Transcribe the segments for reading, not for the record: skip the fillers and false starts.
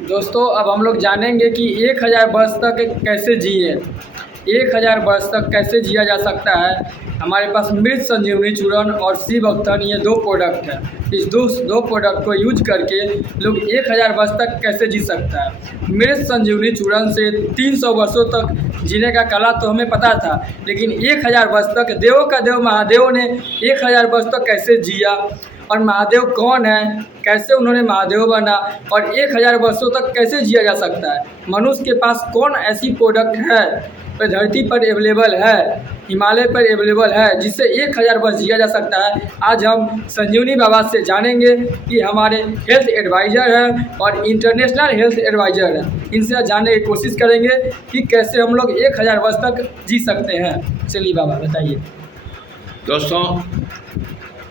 दोस्तों अब हम लोग जानेंगे कि 1000 वर्ष तक कैसे जिए। 1000 वर्ष तक कैसे जिया जा सकता है। हमारे पास मृत संजीवनी चूर्ण और शिव अख्तन, ये दो प्रोडक्ट हैं। इस दो प्रोडक्ट को यूज करके लोग 1000 वर्ष तक कैसे जी सकता है। मृत संजीवनी चूर्ण से 300 वर्षों तक जीने का कला तो हमें पता था, लेकिन 1000 वर्ष तक देवों का देव महादेव ने 1000 वर्ष तक कैसे जिया, और महादेव कौन है, कैसे उन्होंने महादेव बना, और 1000 वर्षों तक कैसे जिया जा सकता है। मनुष्य के पास कौन ऐसी प्रोडक्ट है तो धरती पर अवेलेबल है, हिमालय पर अवेलेबल है, जिससे 1000 वर्ष जिया जा सकता है। आज हम संजीवनी बाबा से जानेंगे कि हमारे हेल्थ एडवाइज़र हैं और इंटरनेशनल हेल्थ एडवाइज़र हैं। इनसे जानने की कोशिश करेंगे कि कैसे हम लोग 1000 वर्ष तक जी सकते हैं। चलिए बाबा बताइए। दोस्तों,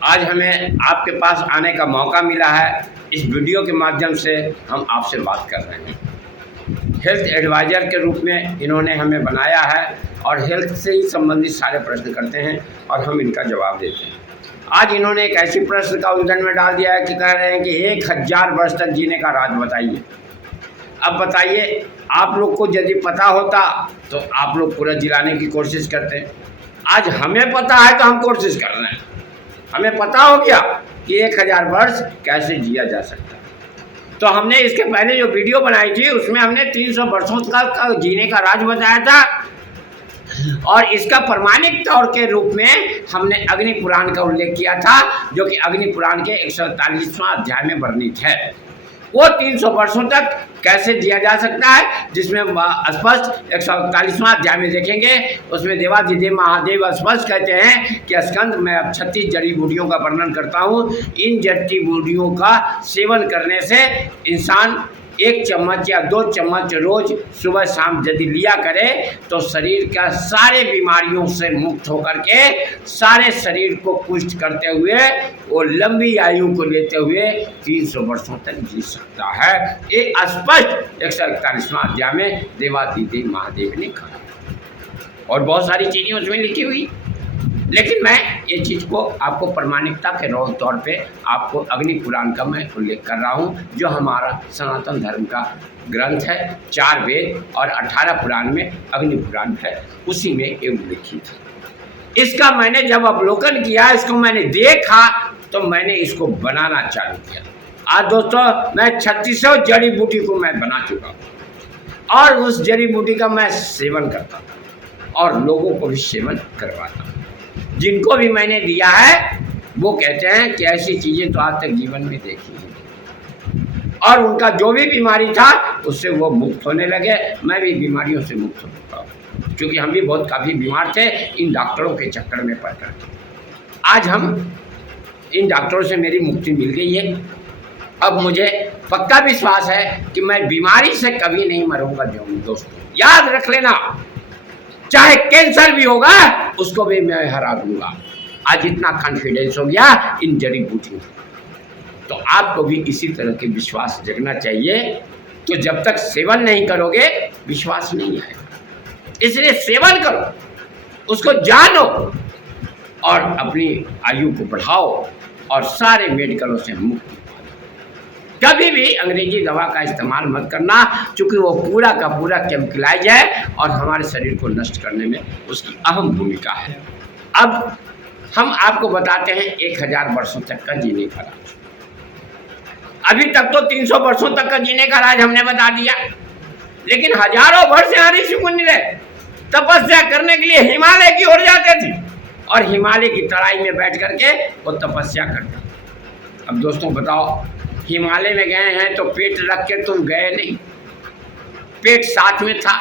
आज हमें आपके पास आने का मौका मिला है। इस वीडियो के माध्यम से हम आपसे बात कर रहे हैं। हेल्थ एडवाइज़र के रूप में इन्होंने हमें बनाया है और हेल्थ से ही संबंधित सारे प्रश्न करते हैं और हम इनका जवाब देते हैं। आज इन्होंने एक ऐसी प्रश्न का उलझन में डाल दिया है कि कह रहे हैं कि 1000 वर्ष तक जीने का राज बताइए। अब बताइए, आप लोग को यदि पता होता तो आप लोग पूरा जिलाने की कोशिश करते। आज हमें पता है तो हम कोशिश कर रहे हैं। हमें पता हो गया कि 1000 वर्ष कैसे जिया जा सकता है। तो हमने इसके पहले जो वीडियो बनाई थी उसमें हमने 300 वर्षों का जीने का राज बताया था, और इसका प्रमाणिक तौर के रूप में हमने अग्नि पुराण का उल्लेख किया था, जो कि अग्नि पुराण के 148वां अध्याय में वर्णित है। वो 300 वर्षों तक कैसे जिया जा सकता है, जिसमें स्पष्ट 148वां अध्याय में देखेंगे। उसमें देवाधिदेव महादेव स्पष्ट कहते हैं कि स्कंद में अब 36 जड़ी बूटियों का वर्णन करता हूँ। इन जड़ी बूटियों का सेवन करने से इंसान 1 चम्मच या 2 चम्मच रोज सुबह शाम यदि लिया करे तो शरीर का सारे बीमारियों से मुक्त होकर के सारे शरीर को पुष्ट करते हुए वो लंबी आयु को लेते हुए 300 वर्षों तक जी सकता है। ये स्पष्ट 141वां अध्याय में देवाधिदेव महादेव ने कहा, और बहुत सारी चीज़ें उसमें लिखी हुई। लेकिन मैं ये चीज़ को आपको प्रमाणिकता के तौर पे आपको अग्नि पुराण का मैं उल्लेख कर रहा हूँ, जो हमारा सनातन धर्म का ग्रंथ है। 4 वेद और 18 पुराण में अग्नि पुराण है, उसी में ये उल्लेखित है। इसका मैंने जब अवलोकन किया, इसको मैंने देखा, तो मैंने इसको बनाना चालू किया। आज दोस्तों, मैं 3600 जड़ी बूटी को मैं बना चुका हूँ और उस जड़ी बूटी का मैं सेवन करता हूँ और लोगों को भी सेवन करवाता हूँ। जिनको भी मैंने दिया है वो कहते हैं कि ऐसी चीज़ें तो आज तक जीवन में देखी नहीं, और उनका जो भी बीमारी था उससे वो मुक्त होने लगे। मैं भी बीमारियों से मुक्त हो चुका हूँ, क्योंकि हम भी बहुत काफ़ी बीमार थे, इन डॉक्टरों के चक्कर में पड़ कर। आज हम इन डॉक्टरों से मेरी मुक्ति मिल गई है। अब मुझे पक्का विश्वास है कि मैं बीमारी से कभी नहीं मरूंगा। दोस्तों याद रख लेना, चाहे कैंसर भी होगा उसको भी मैं हरा दूंगा। आज इतना कॉन्फिडेंस हो गया इन जड़ी बूटियों। तो आपको भी इसी तरह के विश्वास जगना चाहिए। तो जब तक सेवन नहीं करोगे विश्वास नहीं आएगा। इसलिए सेवन करो, उसको जानो और अपनी आयु को बढ़ाओ और सारे मेडिकलों से मुक्ति पाओ। कभी भी अंग्रेजी दवा का इस्तेमाल मत करना, क्योंकि वो पूरा का पूरा केमिकलाइज है और हमारे शरीर को नष्ट करने में उसकी अहम भूमिका है। अब हम आपको बताते हैं 1000 वर्षों तक का जीने का राज। अभी तक तो 300 वर्षों तक का जीने का राज हमने बता दिया, लेकिन हजारों वर्ष यहाँ ऋषि मुनि तपस्या करने के लिए हिमालय की ओर जाते थे और हिमालय की तराई में बैठ करके वो तपस्या करते थे। अब दोस्तों बताओ, हिमालय में गए हैं तो पेट रख के तुम गए नहीं, पेट साथ में था।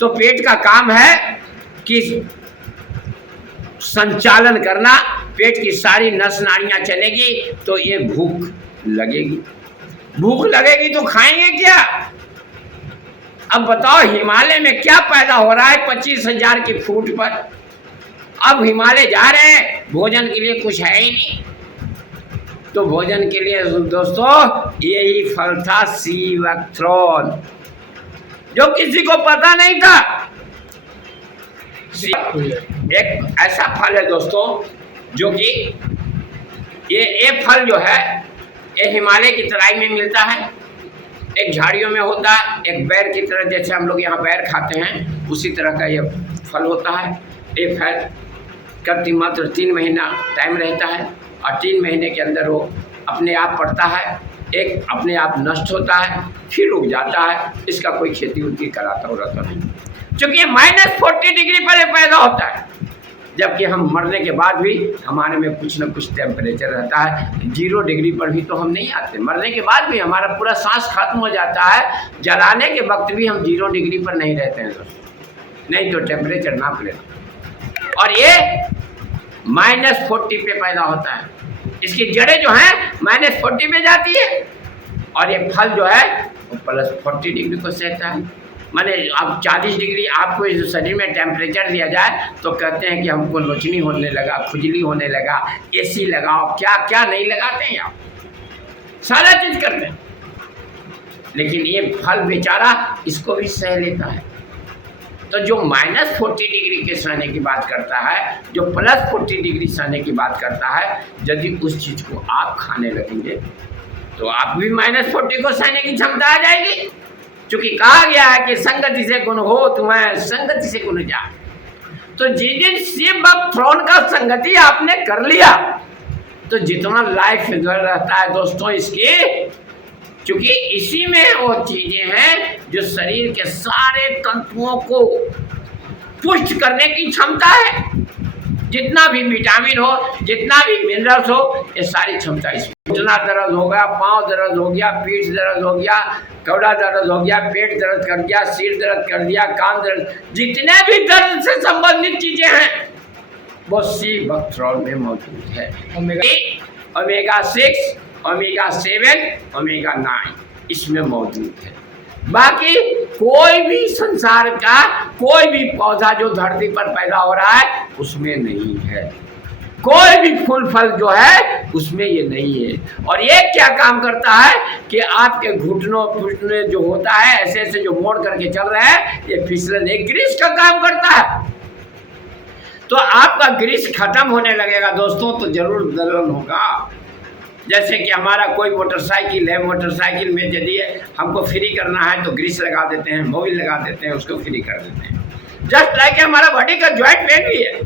तो पेट का काम है कि संचालन करना, पेट की सारी नस नाड़ियाँ चलेगी तो ये भूख लगेगी। भूख लगेगी तो खाएंगे क्या? अब बताओ, हिमालय में क्या पैदा हो रहा है 25,000 की फुट पर। अब हिमालय जा रहे हैं, भोजन के लिए कुछ है ही नहीं। तो भोजन के लिए दोस्तों यही फल था सीवकथ्रोन, जो किसी को पता नहीं था। एक ऐसा फल है दोस्तों, जो कि ये फल जो है ये हिमालय की तराई में मिलता है। एक झाड़ियों में होता है, एक बैर की तरह, जैसे हम लोग यहाँ बैर खाते हैं उसी तरह का ये फल होता है। ये फल करती मात्र 3 महीना टाइम रहता है और 3 महीने के अंदर वो अपने आप पड़ता है, एक अपने आप नष्ट होता है, फिर उग जाता है। इसका कोई खेती उनकी कराता रहता नहीं, क्योंकि ये -40 डिग्री पर पैदा होता है। जबकि हम मरने के बाद भी हमारे में कुछ न कुछ टेम्परेचर रहता है। 0 डिग्री पर भी तो हम नहीं आते, मरने के बाद भी हमारा पूरा सांस खत्म हो जाता है। जलाने के वक्त भी हम 0 डिग्री पर नहीं रहते हैं दोस्तों, नहीं तो टेम्परेचर नाप लेना। और ये -40 पे पैदा होता है। इसकी जड़ें जो हैं -40 पे जाती है और ये फल जो है वो +40 डिग्री को सहता है। माने अब 40 डिग्री आपको इस शरीर में टेम्परेचर दिया जाए तो कहते हैं कि हमको नोचनी होने लगा, खुजली होने लगा, एसी लगाओ, क्या क्या नहीं लगाते हैं आप, सारा चीज करते हैं। लेकिन ये फल बेचारा इसको भी सह लेता है। तो जो -40 डिग्री के सहने की बात करता है, जो +40 डिग्री सहने की बात करता है, यदि उस चीज को आप खाने लगेंगे तो आप भी -40 को सहने की क्षमता आ जाएगी। क्योंकि कहा गया है कि संगति से गुण हो तुम्हें, संगति से गुण जा। तो जिस दिन शिव भक्त थ्रोन का संगति आपने कर लिया तो जितना लाइफ रहता है दोस्तों इसकी, क्योंकि इसी में वो चीजें हैं जो शरीर के सारे तंतुओं को पुष्ट करने की क्षमता है। जितना भी विटामिन हो, जितना भी मिनरल्स हो, ये सारी क्षमता इसमें। घुटना दर्द हो गया, पाँव दर्द हो गया, पीठ दर्द हो गया, कौड़ा दर्द हो गया, पेट दर्द कर दिया, सिर दर्द कर दिया, कान दर्द, जितने भी दर्द से संबंधित चीजें हैं वो सी बक्थ्रॉन में मौजूद है। ओमेगा 6, ओमेगा 7, ओमेगा 9 इसमें मौजूद है। बाकी कोई भी संसार का कोई भी पौधा जो धरती पर पैदा हो रहा है उसमें नहीं है। कोई भी फूल फल जो है उसमें ये नहीं है। और ये क्या काम करता है कि आपके घुटनों फुटने जो होता है ऐसे ऐसे जो मोड़ करके चल रहे हैं, ये फिसलन एक ग्रीस का काम करता है। तो आपका ग्रीस खत्म होने लगेगा दोस्तों तो जरूर दलन होगा। जैसे कि हमारा कोई मोटरसाइकिल है, मोटरसाइकिल में यदि हमको फ्री करना है तो ग्रीस लगा देते हैं, मोबिल लगा देते हैं, उसको फ्री कर देते हैं। जस्ट लाइक हमारा बॉडी का ज्वाइंट पेन भी है।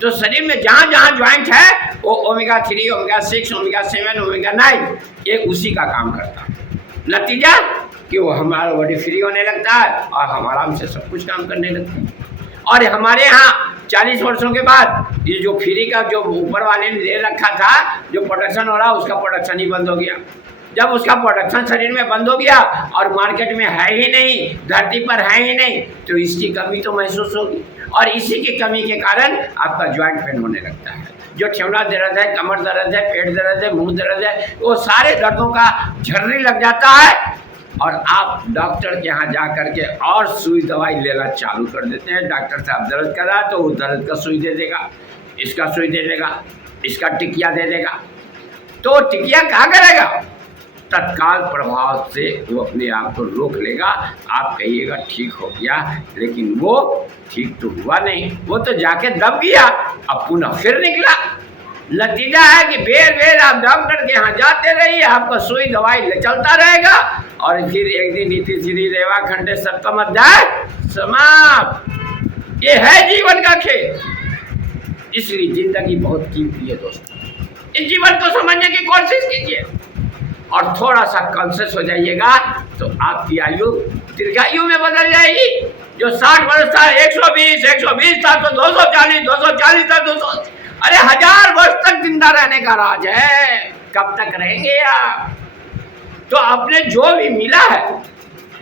तो शरीर में जहाँ जहाँ ज्वाइंट है वो ओमेगा 3, ओमेगा 6, ओमेगा 7, ओमेगा 9 ये उसी का काम करता है। नतीजा कि वो हमारा बॉडी फ्री होने लगता है और हम आराम से सब कुछ काम करने लगते हैं। और हमारे यहाँ 40 वर्षों के बाद ये जो फ्री का जो ऊपर वाले ने दे रखा था, जो प्रोडक्शन हो रहा उसका प्रोडक्शन ही बंद हो गया। जब उसका प्रोडक्शन शरीर में बंद हो गया और मार्केट में है ही नहीं, धरती पर है ही नहीं, तो इसकी कमी तो महसूस होगी। और इसी की कमी के कारण आपका ज्वाइंट पेन होने लगता है। जो ठेवना दर्द है, कमर दर्द है, पेट दर्द है, मुंह दर्द है, वो सारे दर्दों का झरने लग जाता है और आप डॉक्टर के यहाँ जा करके और सुई दवाई लेना चालू कर देते हैं। डॉक्टर साहब दर्द कर रहा तो वो दर्द का सुई दे देगा, इसका सुई दे देगा, इसका टिकिया दे देगा। तो टिकिया क्या करेगा? तत्काल प्रभाव से वो अपने आप को रोक लेगा। आप कहिएगा ठीक हो गया, लेकिन वो ठीक तो हुआ नहीं, वो तो जाके दब गया, अब पुनः फिर निकला। नतीजा है कि बेर बेर आप डॉक्टर के यहाँ जाते रहिए, आपका सुई दवाई चलता रहेगा और फिर एक दिन इति श्री रेवा खंडे सप्तम अध्याय समाप्त। ये है जीवन का खेल। इसलिए जिंदगी बहुत कीमती है दोस्तों। इस जीवन को समझने की कोशिश कीजिए और थोड़ा सा कॉन्शियस हो जाइएगा तो आपकी आयु दीर्घायु में बदल जाएगी। जो 60 वर्ष था 120 था तो 240 था 200, अरे 1000 वर्ष तक जिंदा रहने का राज है। कब तक रहेंगे आप? तो आपने जो भी मिला है,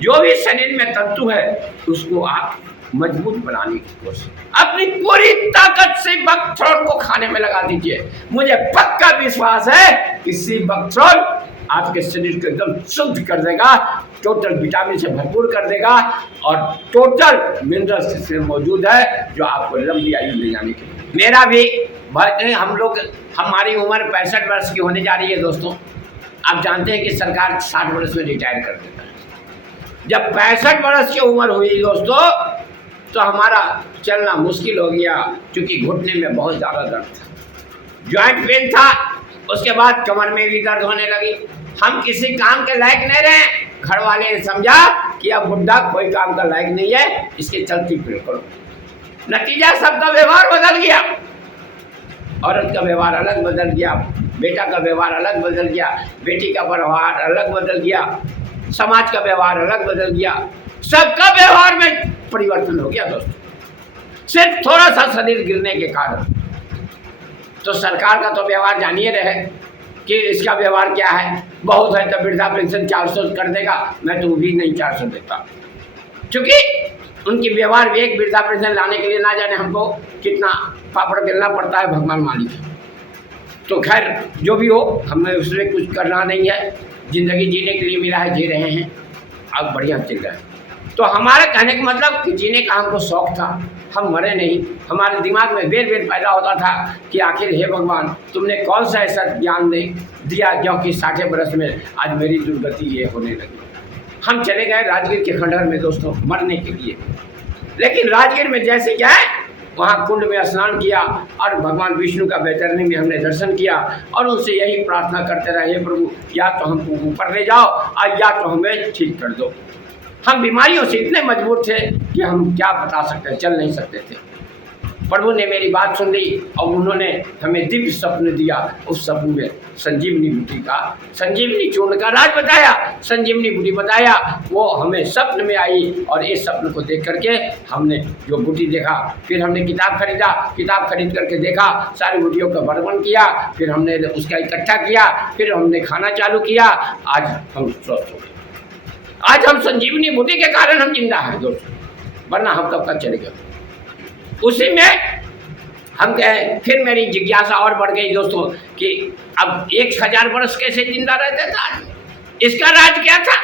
जो भी शरीर में तंतु है, उसको आप मजबूत बनाने की कोशिश, अपनी पूरी ताकत से बक्थ्रोन को खाने में लगा दीजिए। मुझे पक्का विश्वास है कि सी बक्थ्रोन आपके शरीर को एकदम शुद्ध कर देगा, टोटल विटामिन से भरपूर कर देगा और टोटल मिनरल्स इसमें मौजूद है जो आपको लंबी आयु ले जाने के लिए। मेरा भी हमारी उम्र 65 वर्ष की होने जा रही है दोस्तों। आप जानते हैं कि सरकार 60 वर्ष में रिटायर कर देता है। जब 65 वर्ष की उम्र हुई दोस्तों तो हमारा चलना मुश्किल हो गया, क्योंकि घुटने में बहुत ज़्यादा दर्द था, ज्वाइंट पेन था, उसके बाद कमर में भी दर्द होने लगी। हम किसी काम के लायक नहीं रहे। घर वाले ने समझा कि अब बुढ़ा कोई काम का लायक नहीं है, इसके चलती फिर करो। नतीजा सबका व्यवहार बदल गया, औरत का व्यवहार अलग बदल गया, बेटा का व्यवहार अलग बदल गया, बेटी का व्यवहार अलग बदल गया, समाज का व्यवहार अलग बदल गया, सबका व्यवहार में परिवर्तन हो गया दोस्तों, सिर्फ थोड़ा सा शरीर गिरने के कारण। तो सरकार का तो व्यवहार जानिए रहे कि इसका व्यवहार क्या है। बहुत है तो वृद्धा पेंशन 400 कर देगा, मैं तो भी नहीं 400 देता, क्योंकि उनकी व्यवहार भी एक वृद्धा पेंशन लाने के लिए ना जाने हमको कितना पापड़ बेलना पड़ता है, भगवान मालिक। तो खैर जो भी हो, हमें उसमें कुछ करना नहीं है, जिंदगी जीने के लिए मिला है, जी रहे हैं, अब बढ़िया चल रहा है। तो हमारे कहने का मतलब कि जीने का हमको शौक था, हम मरे नहीं। हमारे दिमाग में बेर बेर पैदा होता था कि आखिर हे भगवान, तुमने कौन सा ऐसा ज्ञान दिया जो कि 60 बरस में आज मेरी दुर्गति ये होने लगी। हम चले गए राजगीर के खंडहर में दोस्तों मरने के लिए, लेकिन राजगीर में जैसे क्या है, वहाँ कुंड में स्नान किया और भगवान विष्णु का बैतरणी में हमने दर्शन किया और उनसे यही प्रार्थना करते रहे, हे प्रभु या तो हमको ऊपर ले जाओ और या तो हमें ठीक कर दो। हम बीमारियों से इतने मजबूर थे कि हम क्या बता सकते, चल नहीं सकते थे। प्रभु ने मेरी बात सुन ली और उन्होंने हमें दिव्य स्वप्न दिया। उस स्वप्न में संजीवनी बूटी का, संजीवनी चूर्ण का राज बताया, संजीवनी बूटी बताया, वो हमें स्वप्न में आई और इस स्वप्न को देख करके हमने जो बूटी देखा, फिर हमने किताब खरीदा, किताब खरीद करके देखा, सारी बूटियों का वर्णन किया, फिर हमने उसका इकट्ठा किया, फिर हमने खाना चालू किया। आज हम स्वस्थ हो गए, आज हम संजीवनी बूटी के कारण हम जिंदा हैं दोस्तों, वरना हम कब तक चले गए। उसी में हम कहें, फिर मेरी जिज्ञासा और बढ़ गई दोस्तों कि अब 1000 वर्ष कैसे जिंदा रहते था, इसका राज क्या था।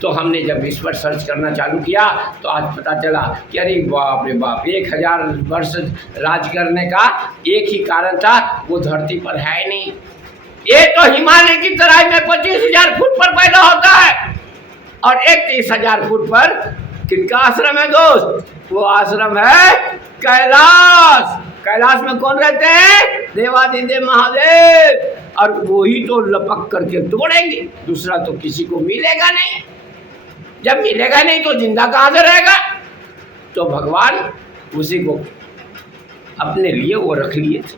तो हमने जब इस पर सर्च करना चालू किया तो आज पता चला कि अरे बाप रे बाप, 1000 वर्ष राज करने का एक ही कारण था, वो धरती पर है नहीं। ये तो हिमालय की तराई में 25,000 फुट पर पैदा होता है और 31,000 फुट पर किनका आश्रम है दोस्त, वो आश्रम है कैलाश। कैलाश में कौन रहते हैं, देवादिदेव महादेव, और वही तो लपक करके तोड़ेंगे, दूसरा तो किसी को मिलेगा नहीं। जब मिलेगा नहीं तो जिंदा कहाँ से रहेगा। तो भगवान उसी को अपने लिए वो रख लिए थे।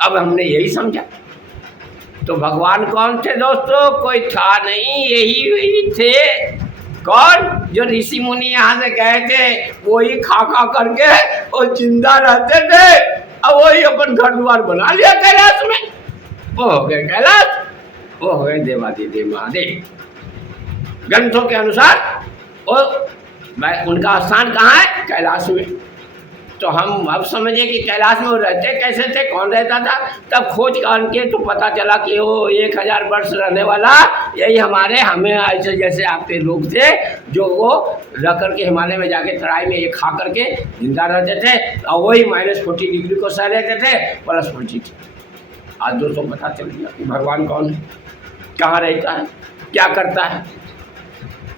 अब हमने यही समझा। तो भगवान कौन थे दोस्तों, कोई था नहीं, यही थे। कौन, जो ऋषि मुनि यहाँ से गए थे, वही खा खा करके और जिंदा रहते थे, अब वही अपन घर द्वार बना लिया कैलाश में। वो हो गए कैलाश, वो हो गए देवादिदेव महादेव। ग्रंथों के अनुसार उनका स्थान कहाँ है, कैलाश में। तो हम अब समझे कि कैलाश में वो रहते कैसे थे, कौन रहता था। तब खोज करके तो पता चला कि वो 1000 वर्ष रहने वाला यही हमें ऐसे जैसे आपके लोग थे, जो वो रह करके हिमालय में जाके तराई में ये खा करके जिंदा रहते थे और वही -40 डिग्री को सह लेते थे, +40 थे। आज दोस्तों पता चल गया कि भगवान कौन है, कहाँ रहता है, क्या करता है।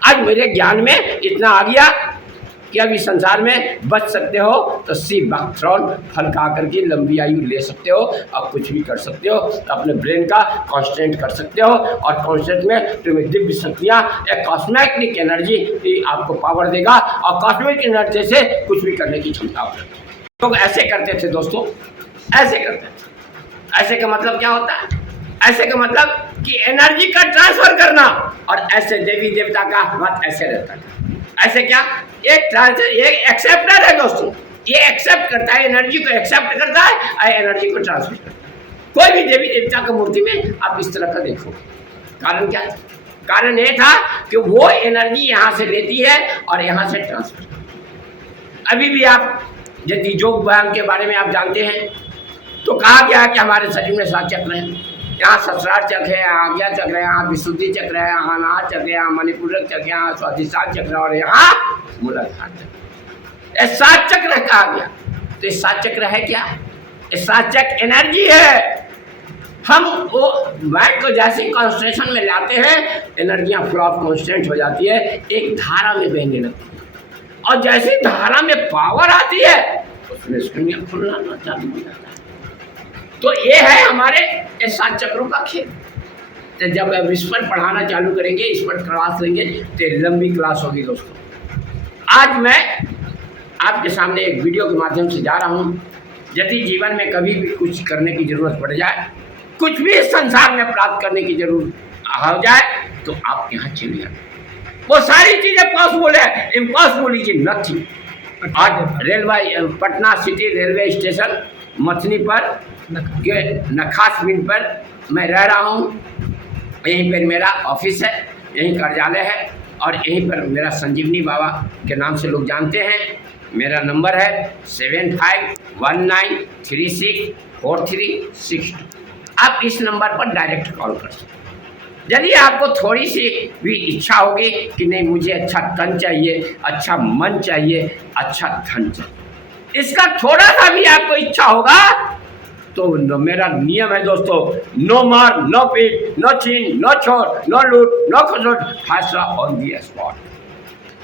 आज मेरे ज्ञान में इतना आ गया कि अब इस संसार में बच सकते हो तो शिव भक्तौन फल खा करके लंबी आयु ले सकते हो और कुछ भी कर सकते हो। अपने ब्रेन का कांस्टेंट कर सकते हो और कांस्टेंट में तुम्हें दिव्य शक्तियाँ, एक कॉस्मेटिक एनर्जी आपको पावर देगा और कॉस्मेटिक एनर्जी से कुछ भी करने की क्षमता हो। लोग ऐसे करते थे दोस्तों, ऐसे करते थे। ऐसे का मतलब क्या होता है, ऐसे का मतलब कि एनर्जी का ट्रांसफर करना। और ऐसे देवी देवता का हाथ ऐसे रहता था। ऐसे क्या, एक ट्रांसफर, एक एक्सेप्टर है दोस्तों, ये एक्सेप्ट करता है, एनर्जी को एक्सेप्ट करता है और एनर्जी को ट्रांसफर करता है। कोई भी देवी देवता की मूर्ति में आप इस तरह का देखो। कारण क्या था, कारण ये था कि वो एनर्जी यहाँ से लेती है और यहाँ से ट्रांसफर। अभी भी आप यदि योग व्यायाम के बारे में आप जानते हैं तो कहा गया है कि हमारे शरीर में 7 चक्र हैं। यहाँ सहस्रार चक्र है, यहाँ आज्ञा चक्र है, यहाँ विशुद्धि चक्र है, यहाँ अनाहत चक्र है, यहाँ मणिपुरक चक्र, यहाँ स्वादिष्ठान चक्र और यहाँ मूलाधार चक्र। ये 7 चक्र कहा गया। तो ये 7 चक्र है क्या, ये 7 चक्र एनर्जी है। हम वो माइंड को जैसे कॉन्सेंट्रेशन में लाते हैं, एनर्जियाँ फ्लो ऑफ कॉन्स्टेंट हो जाती है, एक धारा में बहने लगती है। और जैसे धारा में पावर आती है उसमें स्क्रीन खुलना चालू हो जाता है। तो ये है हमारे 7 चक्रों का खेल। तो जब अब इस पर पढ़ाना चालू करेंगे, इस पर क्लास लेंगे तो लंबी क्लास होगी दोस्तों। आज मैं आपके सामने एक वीडियो के माध्यम से जा रहा हूँ। यदि जीवन में कभी भी कुछ करने की ज़रूरत पड़ जाए, कुछ भी संसार में प्राप्त करने की जरूरत हो जाए, तो आप यहाँ चलिए। वो सारी चीज़ें पॉसिबल है, इम्पॉसिबल इज नथिंग। आज railway Patna city railway station मथनी पर नखास मिल पर मैं रह रहा हूँ। यहीं पर मेरा ऑफिस है, यहीं कार्यालय है और यहीं पर मेरा संजीवनी बाबा के नाम से लोग जानते हैं। मेरा नंबर है 7519364362। आप इस नंबर पर डायरेक्ट कॉल कर सकते हैं। यदि आपको थोड़ी सी भी इच्छा होगी कि नहीं मुझे अच्छा तन चाहिए, अच्छा मन चाहिए, अच्छा धन चाहिए, इसका थोड़ा सा भी आपको इच्छा होगा तो मेरा नियम है दोस्तों, नो मार, नो पीट, नो छीन, नो छोड़, नो लूट, नो खसोट, फैसला ऑन दी स्पॉट।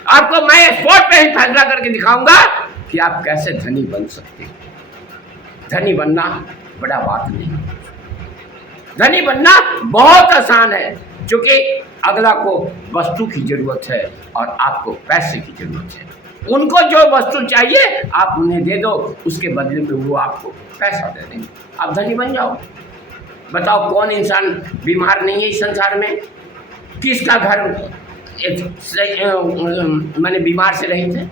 आपको मैं स्पॉट पे ही फैसला करके दिखाऊंगा कि आप कैसे धनी बन सकते हैं। धनी बनना बड़ा बात नहीं, धनी बनना बहुत आसान है, क्योंकि अगला को वस्तु की जरूरत है और आपको पैसे की जरूरत है। उनको जो वस्तु चाहिए आप उन्हें दे दो, उसके बदले में वो आपको पैसा दे देंगे, आप धनी बन जाओ। बताओ कौन इंसान बीमार नहीं है इस संसार में? किसका घर मैंने बीमार से रहित है?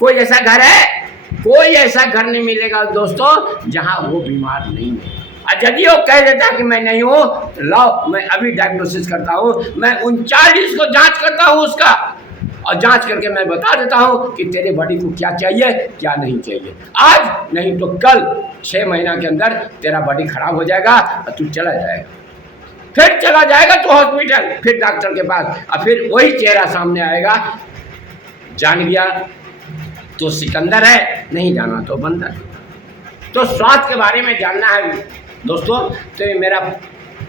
कोई ऐसा घर है? कोई ऐसा घर नहीं मिलेगा दोस्तों जहां वो बीमार नहीं है। यदि वो कह देता है कि मैं नहीं हूँ, लाओ मैं अभी डायग्नोसिस करता हूँ, मैं 39 को जांच करता हूँ उसका, और जांच करके मैं बता देता हूँ कि तेरे बॉडी को क्या चाहिए क्या नहीं चाहिए। आज नहीं तो कल 6 महीना के अंदर तेरा बॉडी खराब हो जाएगा और तू चला जाएगा। फिर चला जाएगा तो हॉस्पिटल, फिर डॉक्टर के पास, और फिर वही चेहरा सामने आएगा, जान गया तो सिकंदर है, नहीं जाना तो बंदर। तो स्वास्थ्य के बारे में जानना है दोस्तों, तो ये मेरा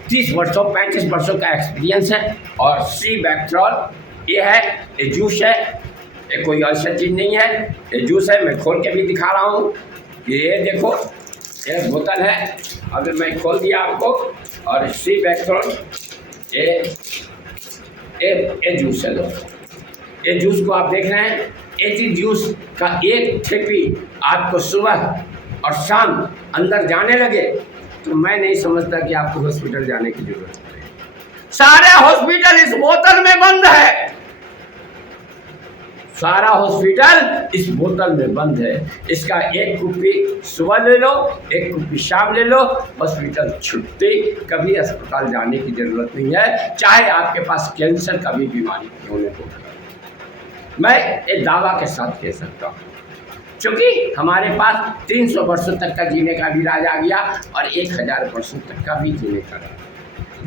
30 वर्षों 35 वर्षों का एक्सपीरियंस है। और सी बैक्ट्रॉल ये है, ये जूस है, ये कोई ऐसा चीज़ नहीं है, ये जूस है। मैं खोल के भी दिखा रहा हूँ, ये देखो ये बोतल है, अगर मैं खोल दिया आपको, और सी बैक्ट्रॉल ये जूस है दोस्तों। ये जूस को आप देख रहे हैं, ये जूस का एक ठेपी आपको सुबह और शाम अंदर जाने लगे तो मैं नहीं समझता कि आपको हॉस्पिटल जाने की जरूरत है। सारे हॉस्पिटल इस बोतल में बंद है, सारा हॉस्पिटल इस बोतल में बंद है। इसका एक कुप्पी सुबह ले लो, एक कुप्पी शाम ले लो, हॉस्पिटल छुट्टी, कभी अस्पताल जाने की जरूरत नहीं है, चाहे आपके पास कैंसर का भी बीमारी क्यों न हो। मैं एक दावा के साथ कह सकता हूँ, क्योंकि हमारे पास 300 वर्षों तक का जीने का भी इलाज आ गया और 1000 वर्षों तक का भी जीने का।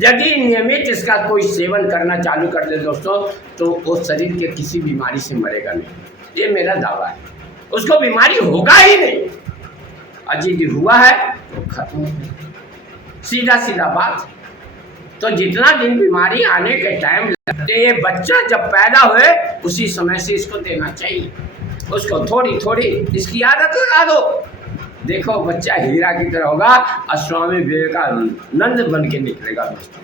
यदि नियमित इसका कोई सेवन करना चालू कर दे दोस्तों, तो वो शरीर के किसी बीमारी से मरेगा नहीं, ये मेरा दावा है। उसको बीमारी होगा ही नहीं, और यदि हुआ है तो खत्म हो गया, सीधा सीधा बात। तो जितना दिन बीमारी आने के टाइम लगते, ये बच्चा जब पैदा हुए उसी समय से इसको देना चाहिए। उसको थोड़ी थोड़ी इसकी आदत लगा दो, देखो बच्चा हीरा की तरह होगा और स्वामी विवेकानंद बन के निकलेगा दोस्तों।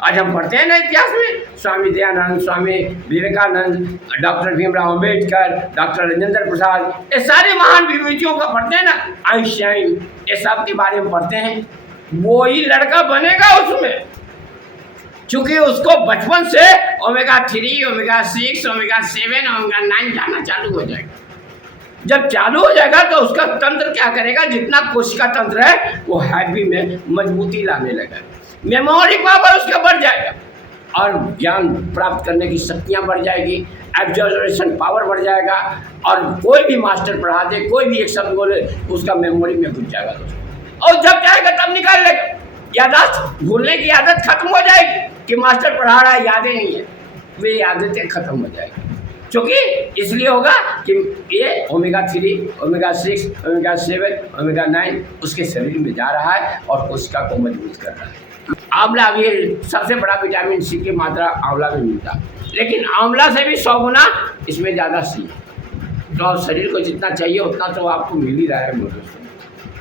आज हम पढ़ते हैं ना इतिहास में, स्वामी दयानंद, स्वामी विवेकानंद, डॉक्टर भीमराव अम्बेडकर, डॉक्टर राजेंद्र प्रसाद, ये सारे महान विभूतियों का पढ़ते हैं ना, आइंस्टाइन, ये सब के बारे में पढ़ते हैं। वो ही लड़का बनेगा उसमें, क्योंकि उसको बचपन से ओमेगा 3, ओमेगा 6, ओमेगा 7, ओमेगा 9 जाना चालू हो जाएगा। जब चालू हो जाएगा तो उसका तंत्र क्या करेगा, जितना कोशिका तंत्र है वो हैवी में मजबूती लाने लगेगा, मेमोरी पावर उसका बढ़ जाएगा और ज्ञान प्राप्त करने की शक्तियाँ बढ़ जाएगी, एब्जॉर्बेशन पावर बढ़ जाएगा, और कोई भी मास्टर पढ़ा दे, कोई भी एक शब्द बोले उसका मेमोरी में घुस जाएगा दोस्तों। और जब जाएगा तब निकाल लेगा, यादाश्त भूलने की आदत खत्म हो जाएगी कि मास्टर पढ़ा रहा है, यादें नहीं है, वे आदतें खत्म हो जाएगी। क्योंकि इसलिए होगा कि ये ओमेगा 3, ओमेगा 6, ओमेगा 7, ओमेगा 9 उसके शरीर में जा रहा है और कोशिका को मजबूत कर रहा है। आंवला भी सबसे बड़ा विटामिन सी की मात्रा आंवला में मिलता है, लेकिन आंवला से भी 100 गुना इसमें ज़्यादा सी है। तो शरीर को जितना चाहिए उतना तो आपको मिल ही रहा है दोस्तों।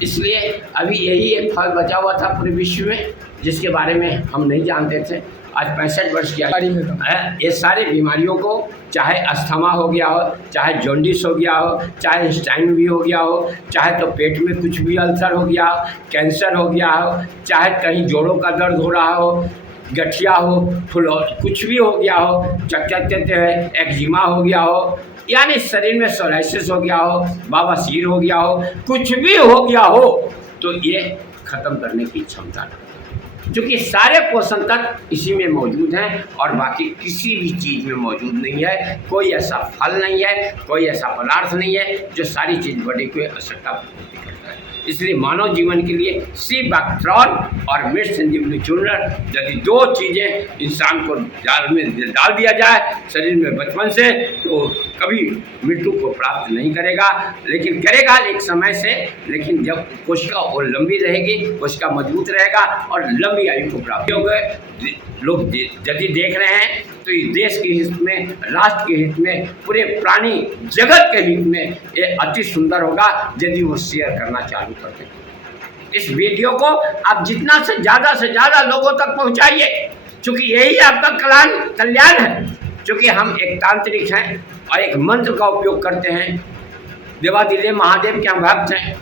इसलिए अभी यही एक फल बचा हुआ था पूरे विश्व में, जिसके बारे में हम नहीं जानते थे, आज 65 वर्ष की बीमारी में कम। है। ये सारे बीमारियों को, चाहे अस्थमा हो गया हो, चाहे जॉन्डिस हो गया हो, चाहे स्टाइन भी हो गया हो, चाहे तो पेट में कुछ भी अल्सर हो गया हो, कैंसर हो गया हो, चाहे कहीं जोड़ों का दर्द हो रहा हो, गठिया हो, फुल कुछ भी हो गया हो, चक्कर कहते हैं, एक्जिमा हो गया हो, यानी शरीर में सोराइसिस हो गया हो, बवासीर हो गया हो, कुछ भी हो गया हो, तो ये ख़त्म करने की क्षमता है। क्योंकि सारे पोषण तत्व इसी में मौजूद हैं और बाकी किसी भी चीज़ में मौजूद नहीं है। कोई ऐसा फल नहीं है, कोई ऐसा पदार्थ नहीं है जो सारी चीज़ बॉडी को आवश्यकता पूर्ति करता है। इसलिए मानव जीवन के लिए सी बैक्ट्रॉन और मिर्च संजीवनी चूर्ण, यदि दो चीज़ें इंसान को जाल में डाल दिया जाए शरीर में बचपन से, तो कभी मृत्यु को प्राप्त नहीं करेगा, लेकिन करेगा एक समय से। लेकिन जब कोशिका वो लंबी रहेगी, कोशिका मजबूत रहेगा और लंबी आयु को प्राप्त होगा। लोग यदि देख रहे हैं तो इस देश के हित में, राष्ट्र के हित में, पूरे प्राणी जगत के हित में ये अति सुंदर होगा यदि वो शेयर करना चालू कर दें। इस वीडियो को आप जितना से ज़्यादा लोगों तक पहुंचाइए, क्योंकि यही आपका कल्याण है। क्योंकि हम एक तांत्रिक हैं और एक मंत्र का उपयोग करते हैं। देवादिदेव महादेव के हम भक्त हैं।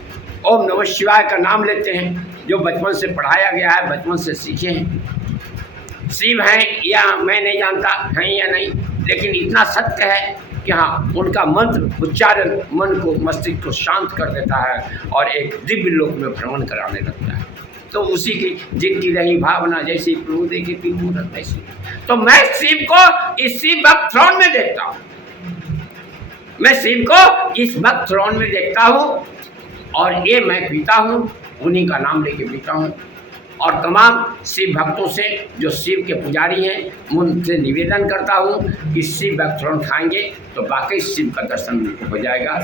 ओम नमः शिवाय का नाम लेते हैं, जो बचपन से पढ़ाया गया है, बचपन से सीखे हैं। शिव हैं या मैं नहीं जानता हैं या नहीं, लेकिन इतना सत्य है कि हाँ, उनका मंत्र उच्चारण मन को, मस्तिष्क को शांत कर देता है और एक दिव्य लोक में भ्रमण कराने लगता है। तो उसी की जिनकी रही भावना जैसी, प्रभु देखी तीन मूर्त वैसी। तो मैं शिव को इस शिव भक्त थ्रोन में देखता हूँ, मैं शिव को इस भक्त थ्रोन में देखता हूँ और ये मैं पीता हूँ, उन्हीं का नाम लेके पीता हूँ। और तमाम शिव भक्तों से जो शिव के पुजारी हैं, उनसे निवेदन करता हूँ कि शिव भक्तों खाएंगे तो वाकई शिव का दर्शन उनको हो जाएगा।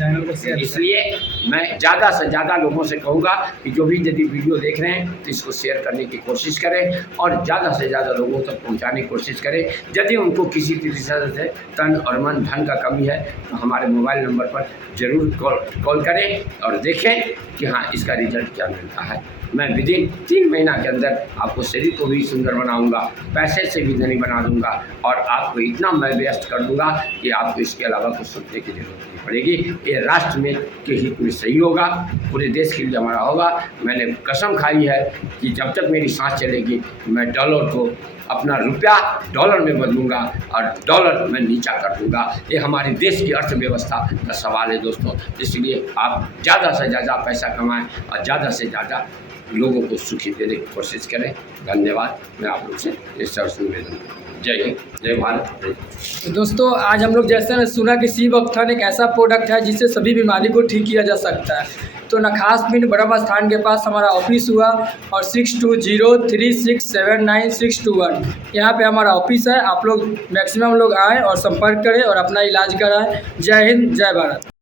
इसलिए मैं ज़्यादा से ज़्यादा लोगों से कहूँगा कि जो भी यदि वीडियो देख रहे हैं तो इसको शेयर करने की कोशिश करें और ज़्यादा से ज़्यादा लोगों तक पहुँचाने की कोशिश करें। यदि उनको किसी तरह से तन और मन धन का कमी है तो हमारे मोबाइल नंबर पर ज़रूर कॉल करें और देखें कि हाँ, इसका रिजल्ट क्या मिलता है। मैं विदिन 3 महीना के अंदर आपको शरीर को भी सुंदर बनाऊंगा, पैसे से भी धनी बना दूंगा और आपको इतना मैं व्यस्त कर दूंगा कि आपको इसके अलावा कुछ सोचने की जरूरत नहीं पड़ेगी। ये राष्ट्र में के हित में सही होगा, पूरे देश के लिए हमारा होगा। मैंने कसम खाई है कि जब तक मेरी सांस चलेगी मैं डॉलर को, अपना रुपया डॉलर में बदलूंगा और डॉलर मैं नीचा कर दूंगा। ये हमारे देश की अर्थव्यवस्था का सवाल है दोस्तों। इसलिए आप ज़्यादा से ज़्यादा पैसा कमाएं और ज़्यादा से ज़्यादा लोगों को सुखी देने की कोशिश करें। धन्यवाद। मैं आप लोग से इस तरह से निवेदन करता हूं। जय हिंद, जय भारत। तो दोस्तों, आज हम लोग जैसे सुना कि सी बक्थन एक ऐसा प्रोडक्ट है जिससे सभी बीमारी को ठीक किया जा सकता है। तो नखास पिंड ब्रह्म स्थान के पास हमारा ऑफिस हुआ और 6203679621 यहाँ पे हमारा ऑफिस है। आप लोग मैक्सिमम लोग आएँ और संपर्क करें और अपना इलाज कराएं। जय हिंद, जय भारत।